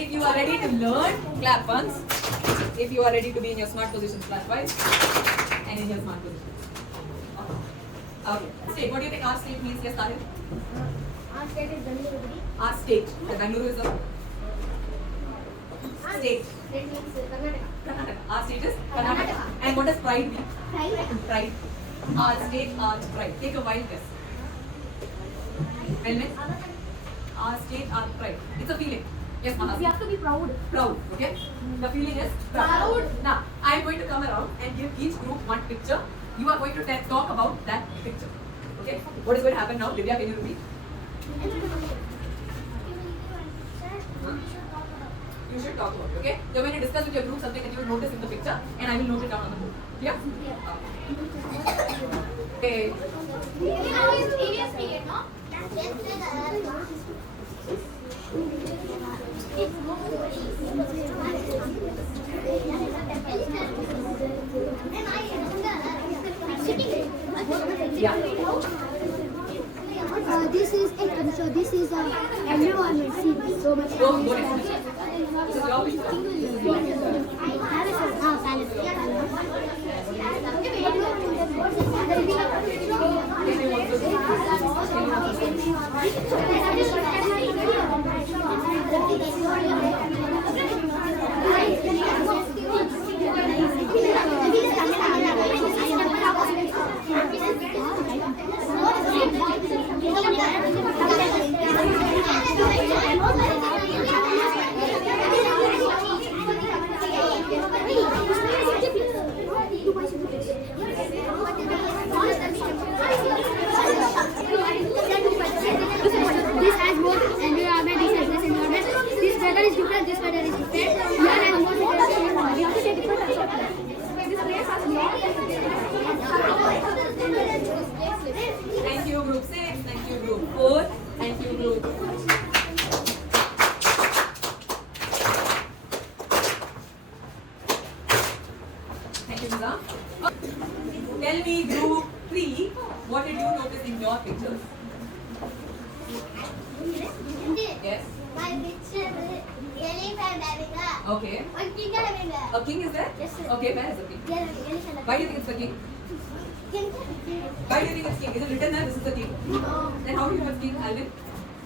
If you are ready to learn, clap once. If you are ready to be in your smart position, clap twice. And in your smart position. Okay. State. What do you think our state means? Yes, Tahir? Our state is Bengaluru. Our state. The Bengaluru is a state. State means Karnataka. Karnataka. Our state is Karnataka. And what does pride mean? Pride. Our state, our pride. Take a wild guess. Elmin? Our state, our pride. It's a feeling. Yes, Mahas. We have to be proud. Proud. Okay. The feeling is Proud. Now, I am going to come around and give each group one picture. You are going to talk about that picture. Okay. What is going to happen now? Divya, can you repeat? You should talk about it, okay? You're going to discuss with your group something that you will notice in the picture and I will note it down on the board. Yeah? Okay. Yeah. This is so this is environment. See, so much. Go next picture. This is your picture. This has more environment, this has less environment. This weather is different, this weather is different. Here has more different. We have to take different types of plants. This place has lot of Thank you, group 6. Thank you, group 4. Thank you, group. Thank you, Miza. Tell me, group 3, what did you notice in your pictures? Yes. My picture is elephant having Okay. one king having A king is there? Yes, sir. Okay, where is the king? elephant. Why do you think it's the king? Why do you think it's king? Is it written there? This is the king. No. Then how do you have king, Alvin?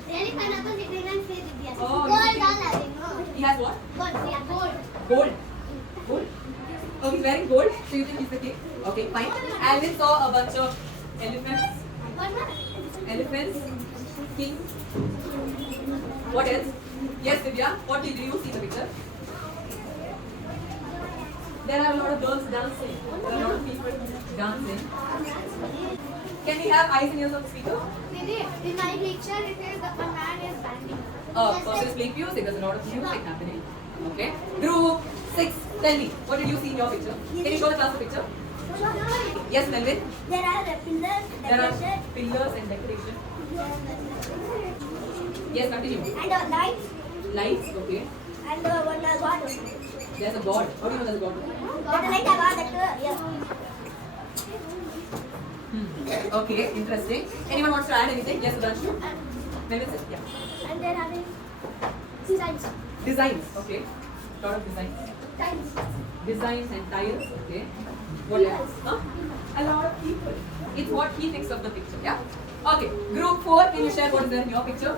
The elephant upon the green and say yes. Oh, Gold you all see. having. No. He has what? Gold. Yeah, gold. Gold. Gold. Oh, he's wearing gold. So you think he's the king? Okay, fine. Alvin saw a bunch of elephants. What more? Elephants. King. What else? Yes, Divya. What did you see in the picture? There are a lot of girls dancing. There are a lot of people dancing. Can we have eyes and ears on the speaker? In my picture, it is a man is bending. Person is playing music. There's a lot of music happening. Okay. Group 6. Tell me, what did you see in your picture? Can you show the class the picture? Yes, Melvin. There are the pillars, There are pillars and decoration. Yes, continue. and lights, Lights. Okay. and one god. There's a god. How do you know there's a god? But the light about that, yeah. Okay, interesting. Anyone wants to add anything? Yes, Sudhanshu. Melvin says, yeah. And they're having designs. Designs. Okay. Lot of designs. Tiles. Designs and tiles. Okay. What else? Huh? A lot of people. It's what he thinks of the picture. Yeah. Okay. Group 4. Can you share what is there in your picture?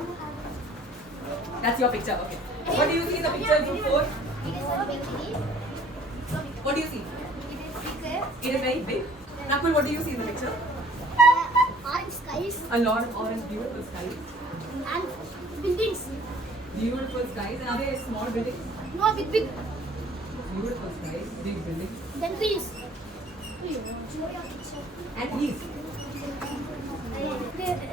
That's your picture. Okay. What do you see in the picture, group 4? It is so big. What do you see? It is big. It is very big. Nakul, what do you see in the picture? Orange skies A lot of orange, beautiful skies. and buildings. Beautiful skies. And are they small buildings? No, big. Beautiful skies, big buildings. Then trees. And trees.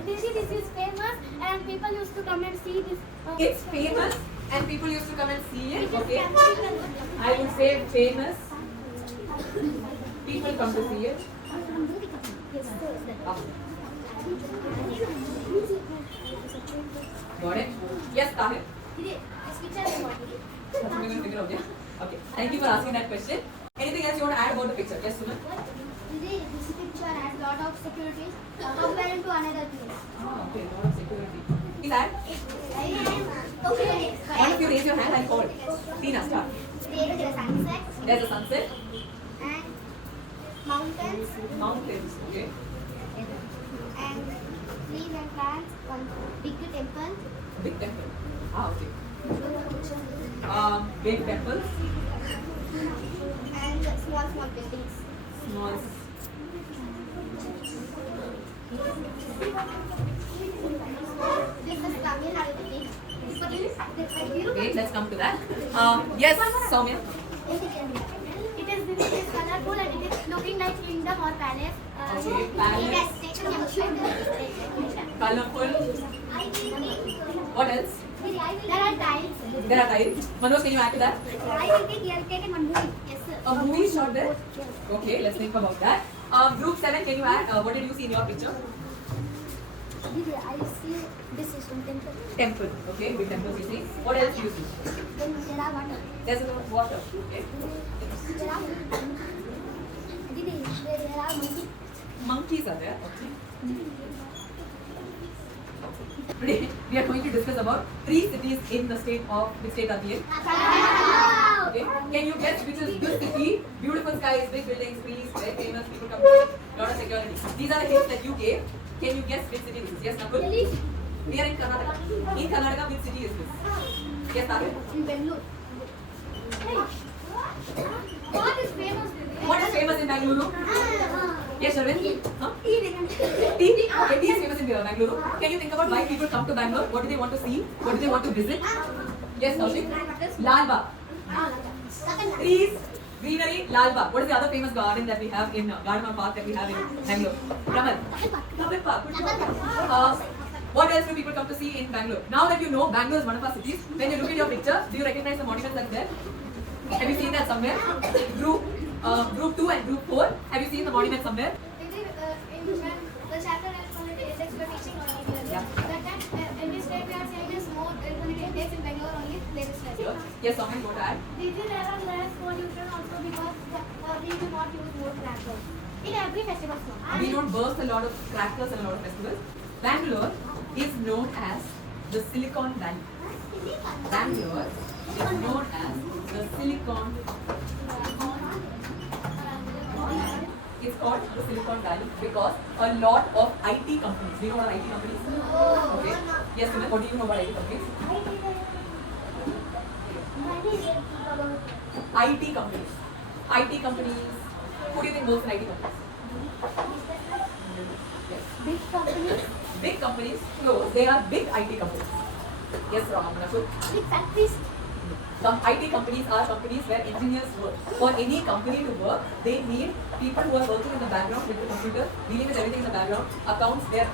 This is famous and people used to come and see this. It's famous and people used to come and see it. Okay. I would say famous. People come to see it. Ah. Got it? Yes, Tahir. We're going to figure out, yeah? Okay. Thank you for asking that question. Anything else you want to add about the picture? Yes, Suman? This picture has lot of securities compared to another place. Ah, okay. A lot of security. Please add. One of you raise your hand, I'll call. Tina, start. There is a sunset There's a sunset. and mountains Mountains. Okay. and trees and plants. One big temple. Big temple. Ah, okay. Big temples. And small buildings. Small. This is Tamil Nadu building. Wait, let's come to that. Yes, Soumya. It is colorful and it is looking like kingdom or palace. Okay, palace. It has station. Colorful. What else? There are tiles. There are tiles. Manoj, can you add to that? I will take here taken one movie. Yes, sir. A movie shot there? Yes. Okay, let's think about that. Group 7, can you add? What did you see in your picture? I see this is one temple. Temple. Okay, big temple you see. What else do you see? Then there are water. There's a lot of water. Okay. There are monkeys. Monkeys are there. Okay. Today we are going to discuss about 3 cities in the state of which state are they in? Okay. Can you guess which is this city? Beautiful skies, big buildings, trees, very famous, people come to see, lot of security. These are the hints that you gave. Can you guess which city this is? Yes, Nakul? We are in Karnataka. In Karnataka, which city is this? Yes, Tahir? In Bangalore. What is famous? What is famous in Bangalore? Yes, Sharvin? Huh? Tea. Okay, tea is famous in Bangalore. Can you think about why people come to Bangalore? What do they want to see? What do they want to visit? Yes, Kaushik? Lal Bagh. Trees, greenery, Lal Bagh. What is the other famous garden that we have in garden or park that we have in Bangalore? Raman. Raman Park. Good job. What else do people come to see in Bangalore? Now that you know Bangalore is one of our cities, when you look at your picture, do you recognize the monuments that are there? Have you seen that somewhere? Group 2 and Group 4. Have you seen the monument somewhere? The chapter is called index for teaching on India. Yeah. That in this day we are saying is more index in Bangalore only. There is less. Yes, Soumya, go ahead. There are less pollution also because we do not use more crackers in every festival. We don't burst a lot of crackers and a lot of festivals. Bangalore is known as the Silicon Valley. Bangalore is known as the Silicon. It's called the Silicon Valley because a lot of IT companies. Do you know what are IT companies? Okay. Yes, Siman, what do you know about IT companies? IT companies. IT companies. Who do you think works in IT companies? Yes. Big companies, Big companies, no, they are big IT companies. Yes, Ramana. So, big factories. some IT companies are companies where engineers work. For any company to work, they need people who are working in the background with the computer, dealing with everything in the background. Accounts, their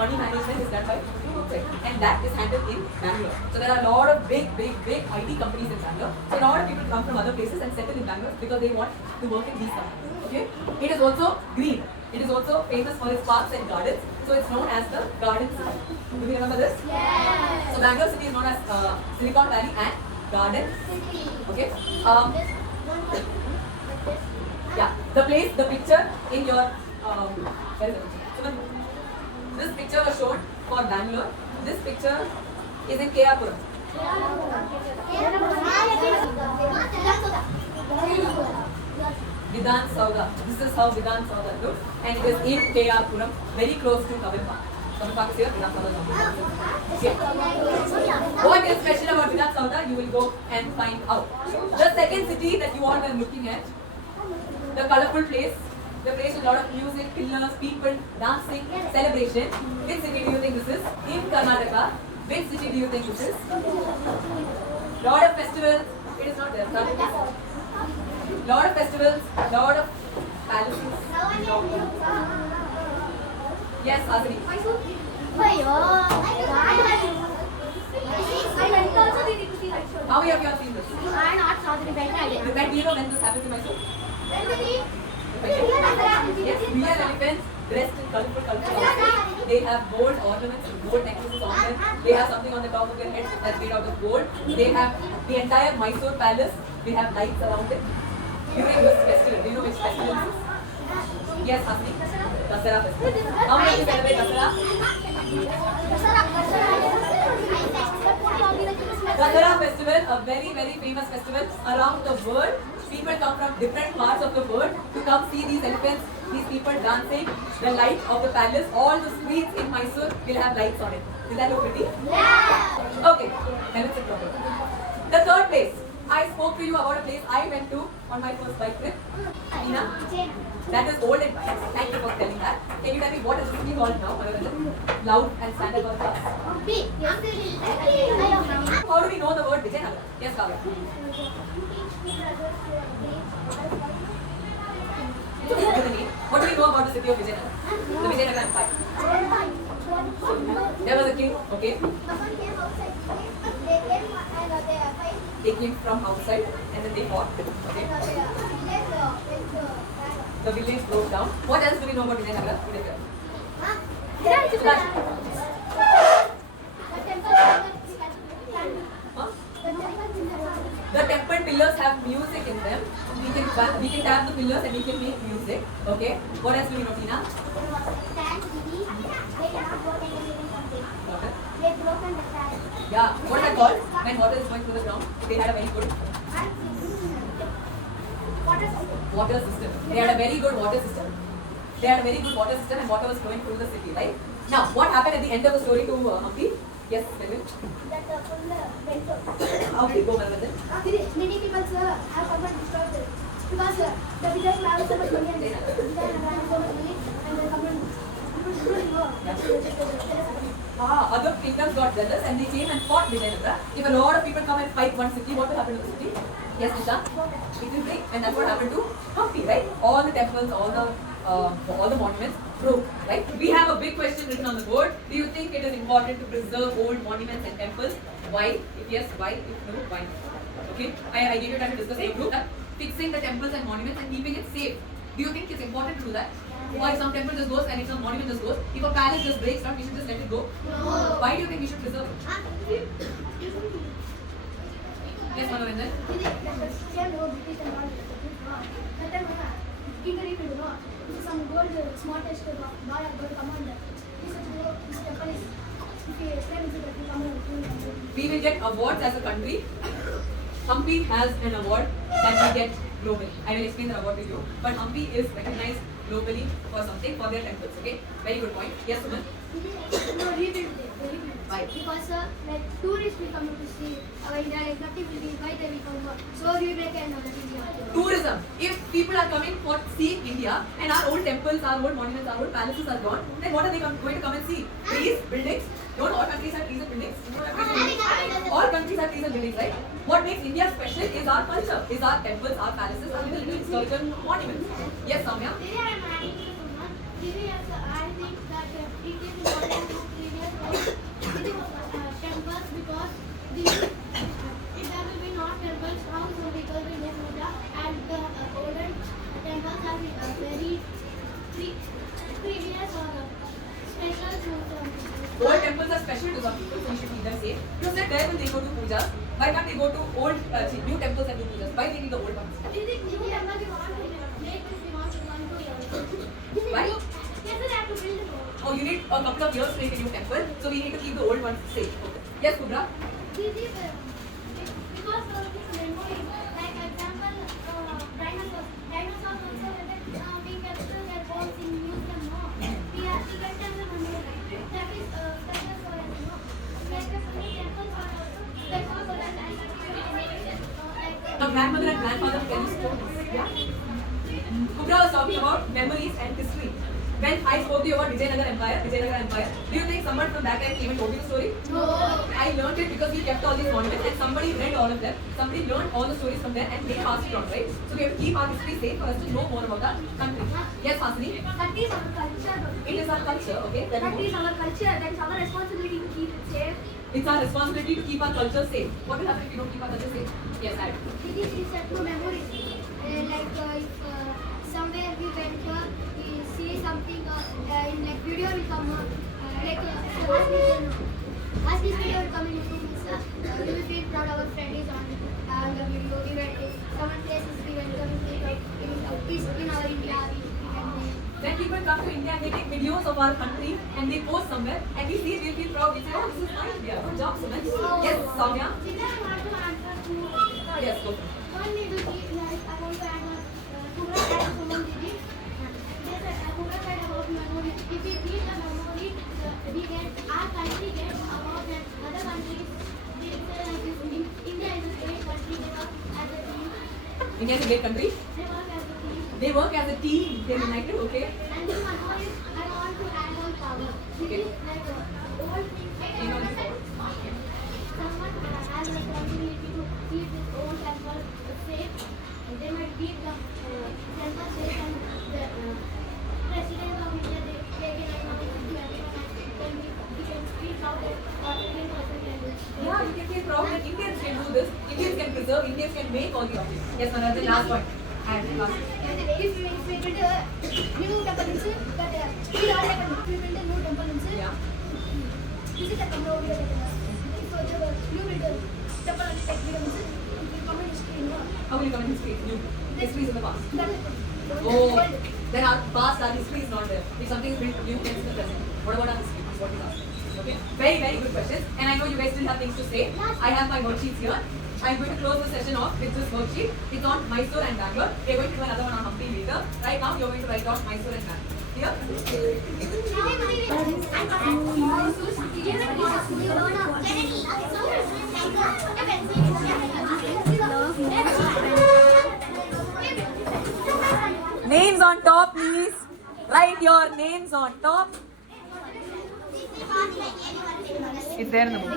money management is done by people, and that is handled in Bangalore. So there are a lot of big IT companies in Bangalore. So a lot of people come from other places and settle in Bangalore because they want to work in these companies. Okay, it is also green. It is also famous for its parks and gardens. So it's known as the Garden City. Do you remember this? Yes. So Bangalore city is known as Silicon Valley and Garden. Okay. Yeah. The place, the picture in your where is it? So this picture was shown for Bangalore. This picture is in Keyapuram. Vidhan Sauda. This is how Vidhan Sauda looks, and it is in Keyapuram, very close to Kavil Park. Kavil Park is here, Vidhan Sauda is here. What is special about Vidhan Sauda? You will go and find out. The second city that you all were looking at, the colorful place, the place with a lot of music, pillars, people, dancing, celebration. Which city do you think this is? In Karnataka. Which city do you think this is? Lot of festivals. It is not there. Lot of festivals, lot of palaces. Yes, Asri. How many of you have seen this? When do you know when this happens in Mysore? Yes, real elephants dressed in colorful outfits. They have gold ornaments, gold necklaces on them. They have something on the top of their heads that's made out of gold. They have the entire Mysore palace. They have lights around it. During this festival, do you know which festival this is? Yes, Hasni. Dasara festival. How many of you celebrate Dasara? Dasara festival, a very famous festival around the world. People come from different parts of the world to come see these elephants, these people dancing, the light of the palace. All the streets in Mysore will have lights on it. Does that look pretty? Yeah. Okay, now let's sit properly. The third place. I spoke to you about a place I went to on my first bike trip. Nina? That is old and fine. Thank you for telling that. Can you tell me what is it called now? Loud and standard for us. How do we know the word Vijayanagara? Yes, Kavya. What do we know about the city of Vijayanagara? The Vijayanagara Empire. There was a king, okay? They came from outside and then they fought, okay? The village broke down. What else do we know about Vijayanagara? The temple pillars have music in them. We can tap the pillars and we can make music. Okay. What else do we know, Tina? Yeah. What is that called? When water is going through the ground, they had a very good water system. They had a very good water system. And water was flowing through the city, right? Now, what happened at the end of the story to Hampi? Yes, Melvin? Okay, go Melvin. Many people have somewhat disturbed it because the village have so much money and they have so much money and the government people shouldn't know. Other kingdoms got jealous and they came and fought Vijayanagara. If a lot of people come and fight one city, what will happen to the city? Yes, Nisha? It will break. And that's what happened to Hampi, right? All the temples, all the monuments broke, right? We have a big question written on the board. Do you think it is important to preserve old monuments and temples? Why? If yes, why? If no, why not? Okay? I gave you time to discuss in the group. Fixing the temples and monuments and keeping it safe. Do you think it's important to do that? Or if some temple just goes and if some monument just goes, if a palace just breaks down, we should just let it go? No. Why do you think we should preserve it? Yes, Manoranjan? Some gold smartest boy commander. We will get awards as a country. Hampi has an award that we get globally. I will explain the award to you. But Hampi is recognized globally for something, for their temples. Okay? Very good point. Yes, Suman? No, rebuild it. Why? Because like tourists will come to see our India, like nothing will be, why they will come over. So we make another India. Tourism. If people are coming for seeing India and our old temples, our old monuments, our old palaces are gone, then what are they going to come and see? Trees, buildings. Don't all countries have trees and buildings? All countries have trees and buildings, right? What makes India special is our culture, is our temples, our palaces, our little historical monuments. Yes, Soumya? I think that it is important to previous temples because if there will be not temples, how so people will live in India and the older temples are very previous or special to them. Old temples are special to some people, so we should keep them safe. You said where will they go to pujas? Why can't they go to old, new temples and do pujas? Why they need the old ones? New temples we want to make this, we want to 1-2 years. Why? Yes, sir, I have to build it. Oh, you need a couple of years to make a new temple, so we need to keep the old ones safe. Okay. Yes, Kubra? Because of this memory, like example, dinosaurs also we kept their bones in museum, no? We get them the money, that is special for us, no? Like the temples are also special for us and The grandmother and grandfather tell you stories. Yeah. Kubra was talking about memories and history. When I spoke to you about Vijayanagara Empire, do you think someone from that time even told you the story? No. I learned it because we kept all these monuments and somebody read all of them. Somebody learned all the stories from there and they passed it on, right? So we have to keep our history safe for us to know more about our country. Yes, Hasini? That is our culture. It is our culture, okay? That is our culture. That is our responsibility to keep it safe. It's our responsibility to keep our culture safe. What will happen if we don't keep our culture safe? Yes, Ad. It is set to memories. Like if somewhere we went we see something in like video will come like as this video will come in YouTube, we will feel proud our friend is on the video. We went some places we went to in our India. When people will come to India and they take videos of our country and they post somewhere and we see it, we'll feel proud. We say, oh, this is my India. Good job, Sumit. Yes, Soumya. Chitra, I want to answer two. Yes, go. One is like I want to add one. Kubra and Suman Didi. Kubra said about memory. If we need the memory, we get our country gets about that other countries. They say like this. India is a great country. They work as a team. India is a great country. They work as a team. They work as a team. They're united, okay? And then one more is I want to add on power. Okay. Like old things. Hang on. Someone has a responsibility to keep his own temple safe. They might keep the temple safe and the president of India they take it and to everyone and then we can speak out that Indian person can do. Yeah, you can feel proud that Indians can do this. Indians can preserve. Indians can make all the objects. Yes, Manoj, the last point. And last. If we build a new temple in that we are like we build a new temple in Yeah. this is the temple we are taking. So the new build a temple and take we come in history. How will you come in history? New. History is in the past. That is Oh, then our past, our history is not there. If something is built new, then it's in the present. What about our history? Is what is asking. Okay. Very, very good questions. And I know you guys still have things to say. I have my worksheets here. I'm going to close the session off with this worksheet. It's on Mysore and Bangalore. We're going to do another one on Hampi later. Right now, you're going to write down Mysore and Bangalore. Here? Names on top, please. Write your names on top. It's there in the book.